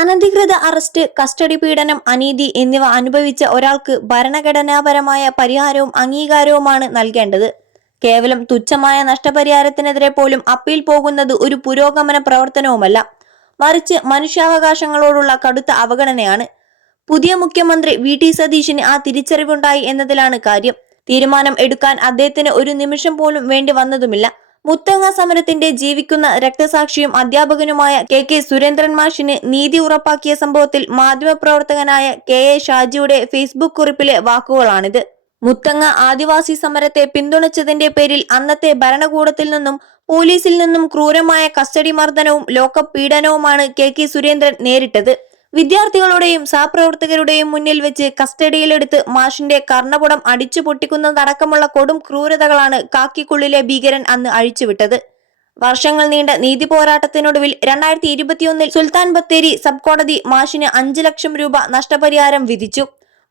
അനധികൃത arrest, custody പീഡനം, അനീതി എന്നിവ അനുഭവിച്ച ഒരാൾക്ക് ഭരണഘടനാപരമായ പരിഹാരവും അംഗീകാരവുമാണ് നൽകേണ്ടത്. കേവലം തുച്ഛമായ നഷ്ടപരിഹാരത്തിനെതിരെ പോലും അപ്പീൽ പോകുന്നത് ഒരു പുരോഗമന പ്രവർത്തനവുമല്ല, മറിച്ച് മനുഷ്യാവകാശങ്ങളോടുള്ള കടുത്ത അവഗണനയാണ്. പുതിയ മുഖ്യമന്ത്രി വി.ടി. സതീശന് ആ തിരിച്ചറിവുണ്ടായി എന്നതിലാണ് കാര്യം. തീരുമാനം എടുക്കാൻ അദ്ദേഹത്തിന് ഒരു നിമിഷം പോലും വേണ്ടി വന്നതുമില്ല. മുത്തങ്ങ സമരത്തിന്റെ ജീവിക്കുന്ന രക്തസാക്ഷിയും അധ്യാപകനുമായ കെ സുരേന്ദ്രൻ മാഷിന് നീതി ഉറപ്പാക്കിയ സംഭവത്തിൽ മാധ്യമപ്രവർത്തകനായ കെ.എ. ഷാജിയുടെ ഫേസ്ബുക്ക് കുറിപ്പിലെ വാക്കുകളാണിത്. മുത്തങ്ങ ആദിവാസി സമരത്തെ പിന്തുണച്ചതിന്റെ പേരിൽ അന്നത്തെ ഭരണകൂടത്തിൽ നിന്നും പോലീസിൽ നിന്നും ക്രൂരമായ കസ്റ്റഡി മർദ്ദനവും ലോക്കപ്പ് പീഡനവുമാണ് കെ സുരേന്ദ്രൻ നേരിട്ടത്. വിദ്യാർത്ഥികളുടെയും സഹപ്രവർത്തകരുടെയും മുന്നിൽ വെച്ച് കസ്റ്റഡിയിലെടുത്ത് മാഷിന്റെ കർണപുടം അടിച്ചു പൊട്ടിക്കുന്നതടക്കമുള്ള കൊടും ക്രൂരതകളാണ് കാക്കിക്കുള്ളിലെ ഭീകരൻ അന്ന് അഴിച്ചുവിട്ടത്. വർഷങ്ങൾ നീണ്ട നീതി പോരാട്ടത്തിനൊടുവിൽ 2021 സുൽത്താൻ ബത്തേരി സബ് കോടതി മാഷിന് 5 ലക്ഷം രൂപ നഷ്ടപരിഹാരം വിധിച്ചു.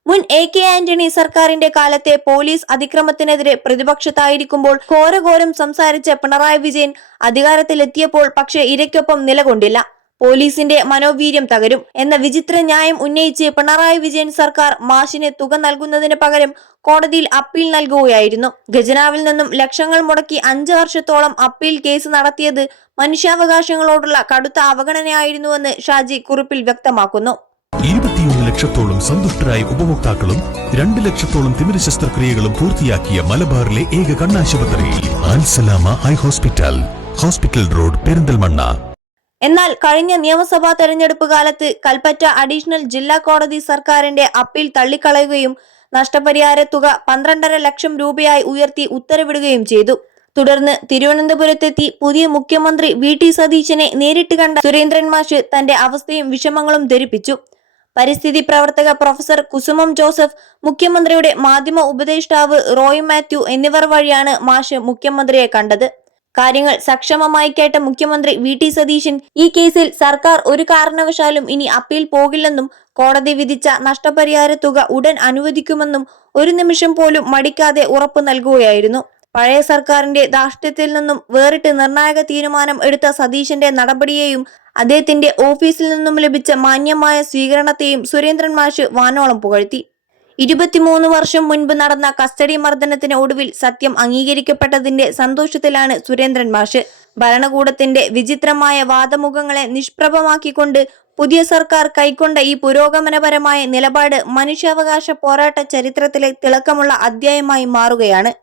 മുൻ A.K. ആന്റണി സർക്കാരിന്റെ കാലത്തെ പോലീസ് അതിക്രമത്തിനെതിരെ പ്രതിപക്ഷത്തായിരിക്കുമ്പോൾ ഘോരഘോരം സംസാരിച്ച പിണറായി വിജയൻ അധികാരത്തിലെത്തിയപ്പോൾ പക്ഷേ ഇരയ്ക്കൊപ്പം നിലകൊണ്ടില്ല. പോലീസിന്റെ മനോവീര്യം തകരും എന്ന വിചിത്ര ന്യായം ഉന്നയിച്ച് പിണറായി വിജയൻ സർക്കാർ മാഷിന് തുക നൽകുന്നതിന് പകരം കോടതിയിൽ അപ്പീൽ നൽകുകയായിരുന്നു. ഖജനാവിൽ നിന്നും ലക്ഷങ്ങൾ മുടക്കി 5 വർഷത്തോളം അപ്പീൽ കേസ് നടത്തിയത് മനുഷ്യാവകാശങ്ങളോടുള്ള കടുത്ത അവഗണനയായിരുന്നുവെന്ന് ഷാജി കുറിപ്പിൽ വ്യക്തമാക്കുന്നു. 21 ലക്ഷത്തോളം സന്തുഷ്ടരായ ഉപഭോക്താക്കളും 2 ലക്ഷത്തോളം തിമിര ശസ്ത്രക്രിയകളും പൂർത്തിയാക്കിയ മലബാറിലെ ഏക കണ്ണാശുപത്രി Al Salama eye hospital, hospital road, Perinthalmanna. എന്നാൽ കഴിഞ്ഞ നിയമസഭാ തെരഞ്ഞെടുപ്പ് കാലത്ത് കൽപ്പറ്റ അഡീഷണൽ ജില്ലാ കോടതി സർക്കാരിന്റെ അപ്പീൽ തള്ളിക്കളയുകയും നഷ്ടപരിഹാര തുക 12.5 ലക്ഷം രൂപയായി ഉയർത്തി ഉത്തരവിടുകയും ചെയ്തു. തുടർന്ന് തിരുവനന്തപുരത്തെത്തി പുതിയ മുഖ്യമന്ത്രി വി.ടി. സതീശനെ നേരിട്ട് കണ്ട സുരേന്ദ്രൻ മാഷ് തന്റെ അവസ്ഥയും വിഷമങ്ങളും ധരിപ്പിച്ചു. പരിസ്ഥിതി പ്രവർത്തക പ്രൊഫസർ കുസുമം ജോസഫ്, മുഖ്യമന്ത്രിയുടെ മാധ്യമ ഉപദേഷ്ടാവ് റോയ് മാത്യു എന്നിവർ വഴിയാണ് മാഷ് മുഖ്യമന്ത്രിയെ കണ്ടത്. കാര്യങ്ങൾ സക്ഷമമായി കേട്ട മുഖ്യമന്ത്രി വി.ടി. സതീശൻ ഈ കേസിൽ സർക്കാർ ഒരു കാരണവശാലും ഇനി അപ്പീൽ പോകില്ലെന്നും കോടതി വിധിച്ച നഷ്ടപരിഹാര തുക ഉടൻ അനുവദിക്കുമെന്നും ഒരു നിമിഷം പോലും മടിക്കാതെ ഉറപ്പു നൽകുകയായിരുന്നു. പഴയ സർക്കാരിന്റെ ധാർഷ്ട്യത്തിൽ നിന്നും വേറിട്ട് നിർണായക തീരുമാനം എടുത്ത സതീശന്റെ നടപടിയെയും അദ്ദേഹത്തിന്റെ ഓഫീസിൽ നിന്നും ലഭിച്ച മാന്യമായ സ്വീകരണത്തെയും സുരേന്ദ്രൻ മാഷ് വാനോളം പുകഴ്ത്തി. 23 വർഷം മുൻപ് നടന്ന കസ്റ്റഡി മർദ്ദനത്തിന് ഒടുവിൽ സത്യം അംഗീകരിക്കപ്പെട്ടതിന്റെ സന്തോഷത്തിലാണ് സുരേന്ദ്രൻ മാഷ്. ഭരണകൂടത്തിന്റെ വിചിത്രമായ വാദമുഖങ്ങളെ നിഷ്പ്രഭമാക്കിക്കൊണ്ട് പുതിയ സർക്കാർ കൈക്കൊണ്ട ഈ പുരോഗമനപരമായ നിലപാട് മനുഷ്യാവകാശ പോരാട്ട ചരിത്രത്തിലെ തിളക്കമുള്ള അധ്യായമായി മാറുകയാണ്.